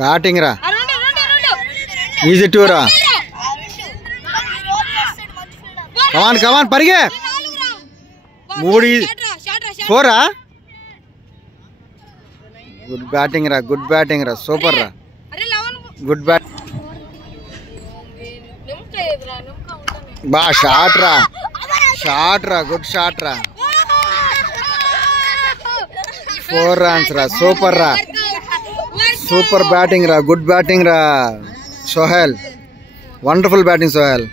Batting రా. Easy two రా. కమాన్ కమాన్ పరిగే. 3 4 రా. గుడ్ బ్యాటింగ్ రా, గుడ్ బ్యాటింగ్ రా, సూపర్ రా, గుడ్ బ్యాట్. బా షాట్ రా, షాట్ రా, గుడ్ షాట్ రా. 4 runs రా, సూపర్ రా, సూపర్ బ్యాటింగ్ రా, గుడ్ బ్యాటింగ్ రా Sohail. Wonderful batting Sohail.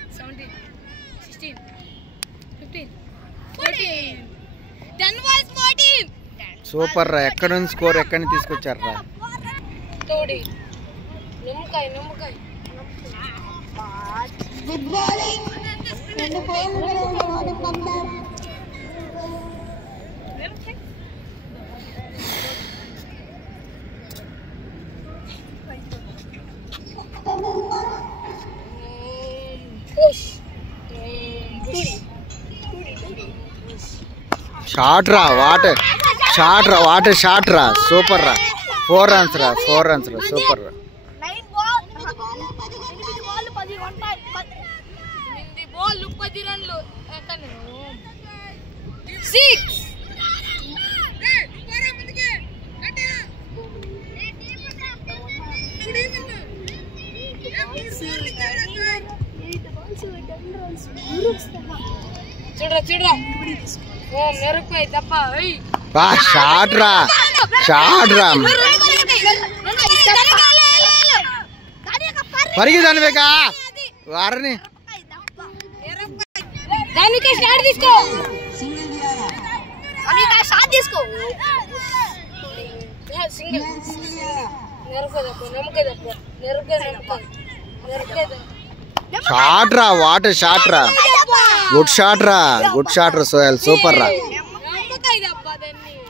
Super రా. ఎక్కడి నుంచి స్కోర్ ఎక్కడి నుంచి తీసుకొచ్చారు రా. షాట్ రా, వాట్ షాట్ రా, వాట్ షాట్ రా, సూపర్ రా. 4 runs రా, 4 runs రా, సూపర్ రా. బా షాట్ రా, షాట్ రా. పరిగి దానివేగా వారిని షాట్ రా, వాట్ షాట్ రా, గుడ్ షాట్ రా, గుడ్ షాట్ రా సోహెల్, సూపర్ రా,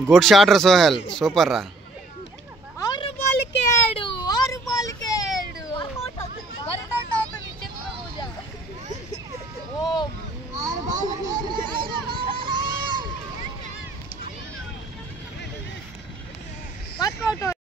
గుడ్ షాట్ రా సోహెల్, సూపర్ రా.